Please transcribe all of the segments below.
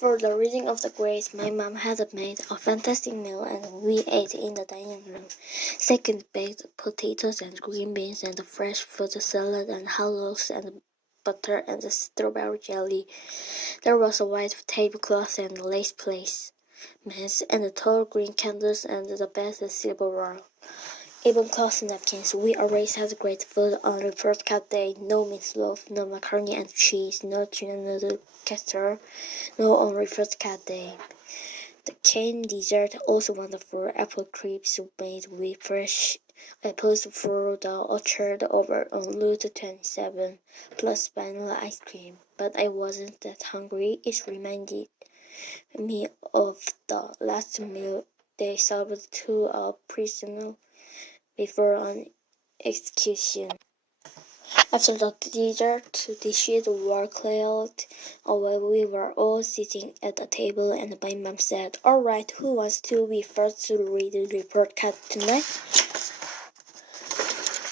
For the reading of the grades, my mom had made a fantastic meal and we ate in the dining room. Second baked potatoes and green beans and fresh fruit salad and hollows and butter and strawberry jelly. There was a white tablecloth and lace placements and tall green candles and the best silverware. Even cloth napkins. We always had great food on the first cut day. No meatloaf, no macaroni and cheese, no tuna noodle casserole, no only first cut day. The canned dessert also wonderful. Apple crepes made with fresh apples from the orchard over on Route 27, plus vanilla ice cream. But I wasn't that hungry. It reminded me of the last meal they served to a prisoner before an execution. After the dessert dishes were cleared away, we were all sitting at the table, and my mom said, "All right, who wants to be first to read the report card tonight?"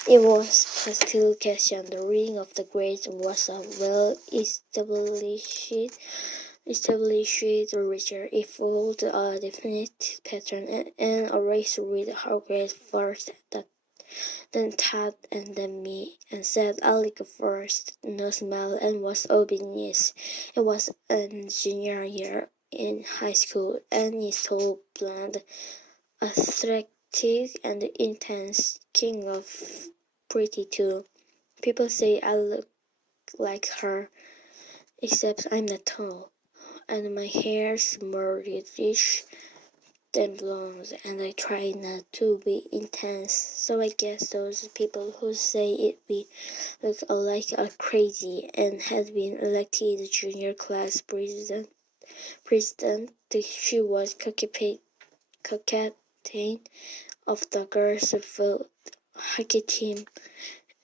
It was past two questions. The reading of the grades was a well-established ritual. It followed a definite pattern, and a race to read her grades first, then Tad and then me, and said I'll go first. No smile and was obedience. It was a junior year in high school, and it's so bland, attractive, and intense. King of pretty too. People say I look like her, except I'm not tall, and my hair's more reddish than blonde, and I try not to be intense. So I guess those people who say it we look alike are crazy. And had been elected junior class president. She was captain of the girls' hockey team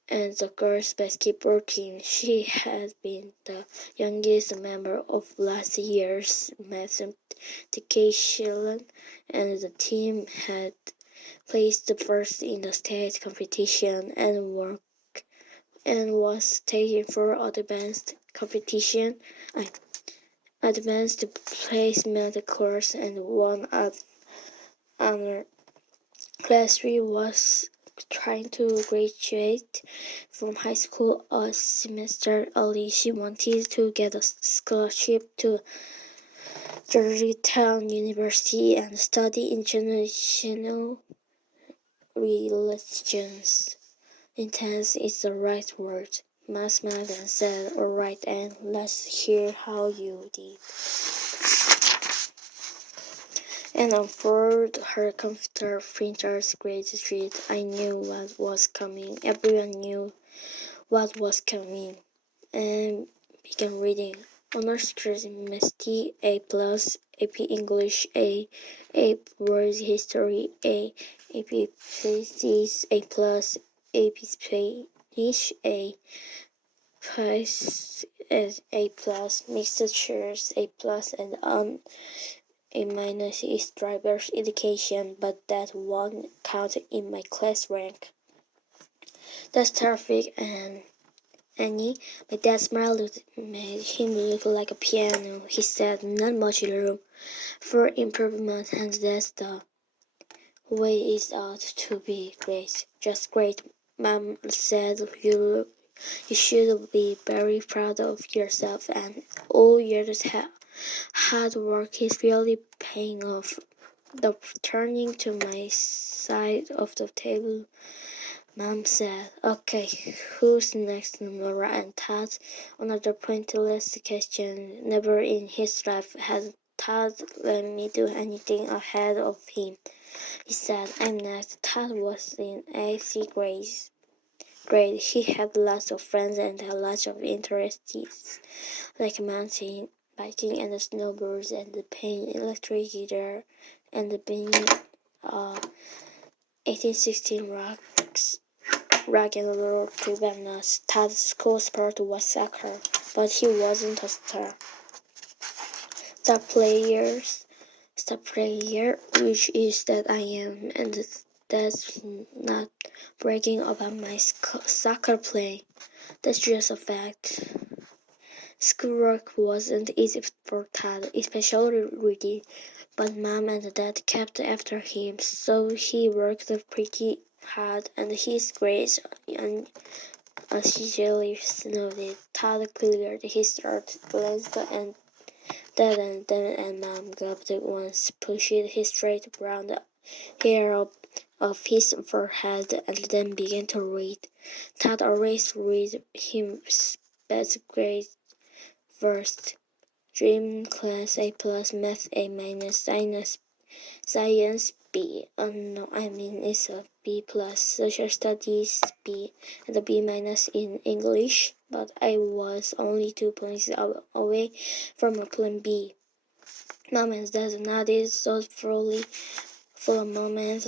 and the girls' basketball team. She had been the youngest member of last year's mathematician, and the team had placed first in the state competition and was taken for advanced placement course and won at honor. Class 3 was trying to graduate from high school a semester early. She wanted to get a scholarship to Georgetown University and study international relations. Intense is the right word. Ma smiled and said, "All right, and let's hear how you did." And unfurled her computer printer's grade sheet. I knew what was coming. Everyone knew what was coming. And began reading. Honors Chemistry A+, AP English A, AP World History A, AP Physics A+, AP Spanish A, Price A+, Mixtures A+, and A- is driver's education, but that won't count in my class rank. That's terrific, and Annie, my dad smiled made him look like a piano. He said, "Not much room for improvement, and that's the way it ought to be. Great, just great." Mom said, You should be very proud of yourself, and all your hard work is really paying off." Turning to my side of the table, Mom said, "Okay, who's next?" Nora and Todd. Another pointless question. Never in his life had Todd let me do anything ahead of him. He said, "I'm next." Todd was in 8th grade. He had lots of friends and a lot of interests, like mountain biking and snowboards and playing electric guitar and being 1816 rock and roll tribunals. Todd's school sport was soccer, but he wasn't a star. Star player, which is that I am, and that's not bragging about my soccer play. That's just a fact. Schoolwork wasn't easy for Todd, especially reading, but Mom and Dad kept after him, so he worked pretty hard, and his grades unusually noted. Todd cleared his throat, glanced at Dad and then and Mom gulped once, pushed his straight brown hair up off his forehead, and then began to read. Todd always read his best grade first. Dream class A plus, math A minus, science B. Oh no, I mean it's a B plus, social studies B, and a B minus in English. But I was only 2 points away from a plain B. Mom and Dad nodded thoughtfully for a moment,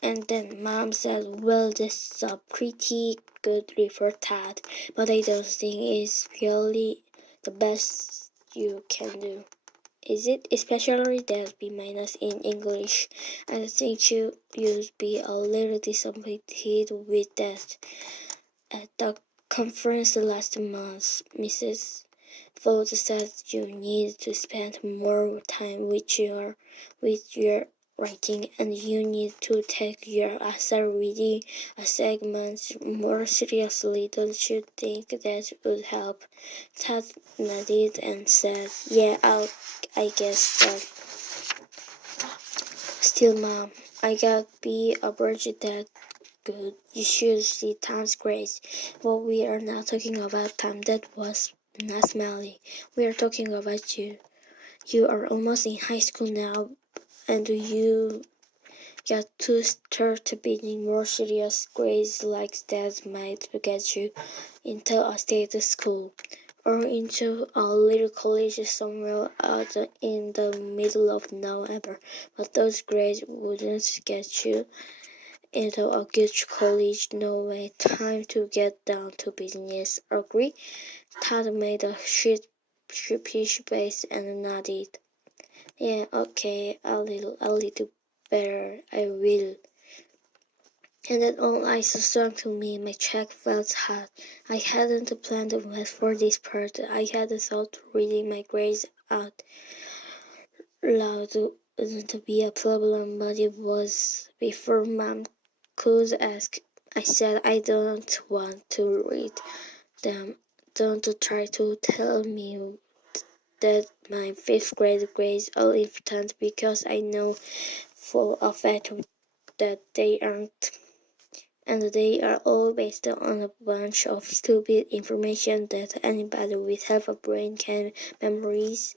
and then Mom said, "Well, this is a pretty good report, Todd, but I don't think it's really the best you can do. Is it? Especially that B minus in English. I think you'd be a little disappointed with that. At the conference last month, Mrs. Ford said you need to spend more time with your writing, and you need to take your essay reading segments more seriously. Don't you think that would help?" Tad nodded and said, "Yeah, I guess so. Still, Mom, I got be average that good. You should see Tom's grades. But we are not talking about Tom. That was not smelly. We are talking about you. You are almost in high school now, and you got to start being more serious. Grades like that might get you into a state school or into a little college somewhere out in the middle of nowhere. But those grades wouldn't get you into a good college. No way. Time to get down to business. Agree?" Todd made a sheepish face and nodded. "Yeah, okay, a little better. I will." And then all eyes swung to me. My cheek felt hot. I hadn't planned well for this part. I had thought reading my grades out loud wouldn't be a problem, but it was before Mom could ask. I said, "I don't want to read them. Don't try to tell me that my fifth grade grades are important, because I know for a fact that they aren't. And they are all based on a bunch of stupid information that anybody with half a brain can memorize.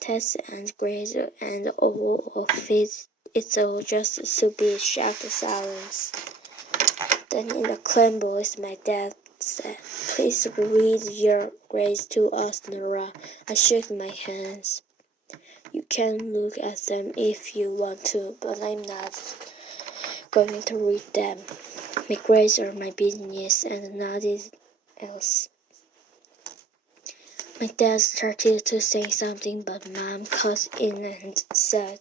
Tests and grades and all of it. It's all just stupid." Shocked silence. Then in a calm voice, my dad said, "Please read your grades to us, Nora." I shook my hands. "You can look at them if you want to, but I'm not going to read them. My grades are my business and nothing else." My dad started to say something, but Mom cut in and said,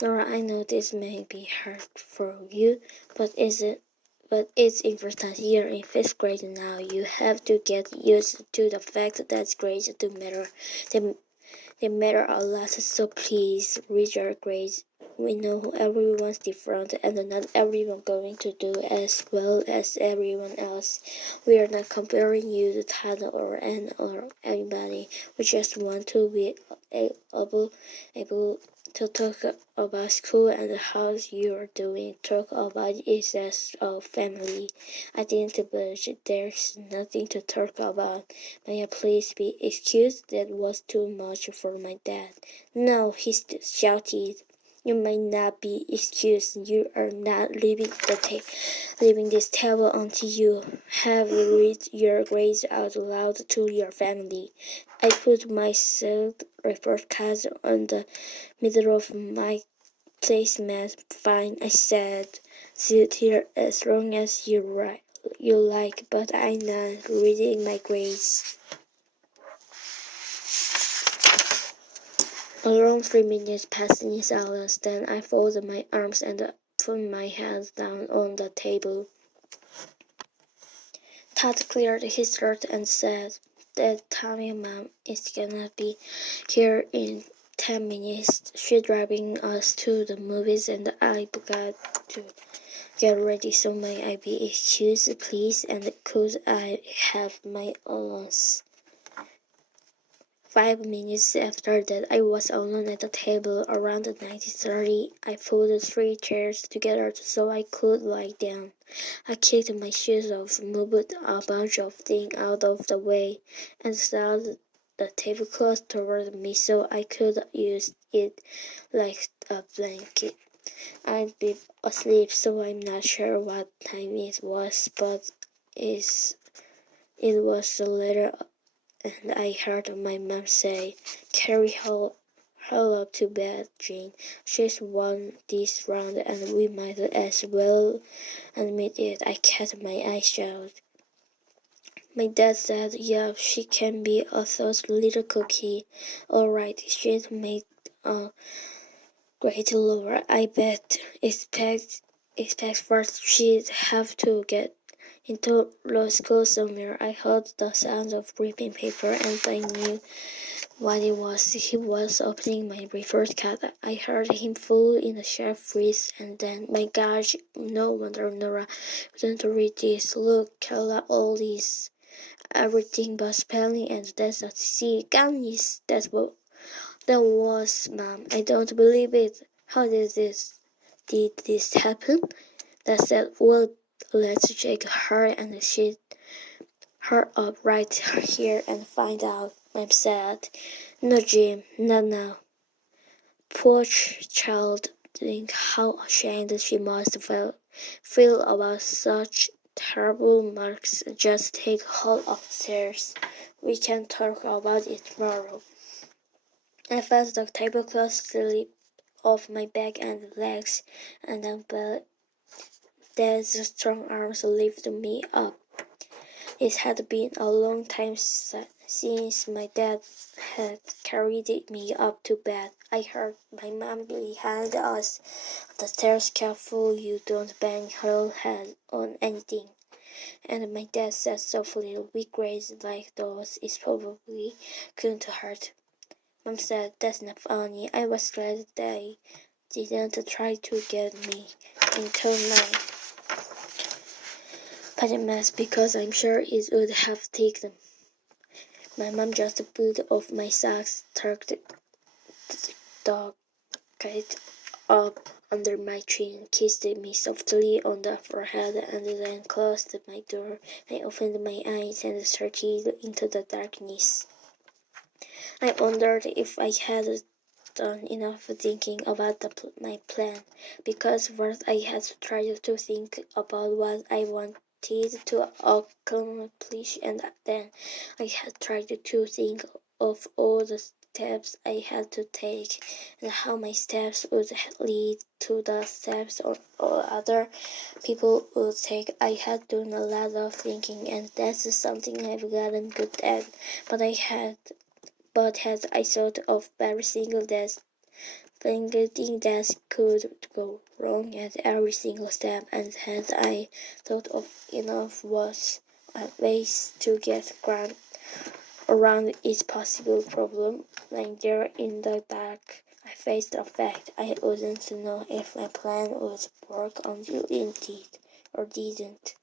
"Nora, I know this may be hard for you, but it's important. You're in fifth grade now. You have to get used to the fact that grades do matter. They matter a lot, so please read your grades. We know everyone's different, and not everyone going to do as well as everyone else. We are not comparing you to Todd or Anne or anybody. We just want to be able to talk about school and how you're doing. Talk about it as a family." I didn't budge. "There's nothing to talk about. May I please be excused?" That was too much for my dad. "No," he shouted. "You may not be excused. You are not leaving this table until you have read your grades out loud to your family." I put my sealed report card on the middle of my placemat. "Fine," I said. "Sit here as long as you like, but I'm not reading my grades." A long 3 minutes passed in silence. Then I folded my arms and put my hands down on the table. Todd cleared his throat and said, that Tommy Mom is gonna be here in 10 minutes. She's driving us to the movies and I got to get ready, so may I be excused, please, and could I have my allowance? 5 minutes after that, I was alone at the table. Around 9:30, I pulled 3 chairs together so I could lie down. I kicked my shoes off, moved a bunch of things out of the way, and slid the tablecloth toward me so I could use it like a blanket. I'd be asleep, so I'm not sure what time it was, but it was later, and I heard my mom say, "Carry her up to bed, Jane. She's won this round, and we might as well admit it." I kept my eyes shut. My dad said, "Yeah, she can be a soft little cookie. All right, she's made a great lover. I bet. Expect first she'd have to get into law school somewhere." I heard the sound of ripping paper and I knew what it was. He was opening my report card. I heard him fall in a sharp freeze and then, "My gosh, no wonder Nora wouldn't read this. Look, Carla, all this. Everything but spelling, and that's a C. Goodness, that was, Mom. I don't believe it. How did this happen?" Dad said, "Well, let's check her and sheet her up right here and find out." Mom said, "No, Jim, not now." Poor child, think how ashamed she must feel about such terrible marks. Just take her upstairs. We can talk about it tomorrow. I felt the tablecloth slip off my back and legs, and then Dad's strong arms lifted me up. It had been a long time since my dad had carried me up to bed. I heard my mom behind us. "The stairs, careful you don't bang her head on anything." And my dad said softly, "Weak grades like those is probably going to hurt." Mom said, "That's not funny." I was glad they didn't try to get me into my pajamas because I'm sure it would have taken. My mom just pulled off my socks, tucked the kite up under my chin, kissed me softly on the forehead, and then closed my door. I opened my eyes and started into the darkness. I wondered if I had done enough thinking about my plan, because first I had tried to think about what I wanted to accomplish, and then I had tried to think of all the steps I had to take and how my steps would lead to the steps or other people would take. I had done a lot of thinking, and that's something I've gotten good at, but as I thought of every single thing that could go wrong at every single step, and as I thought of enough ways to get around each possible problem, lying there in the dark, I faced the fact I wouldn't know if my plan would work until it did or didn't.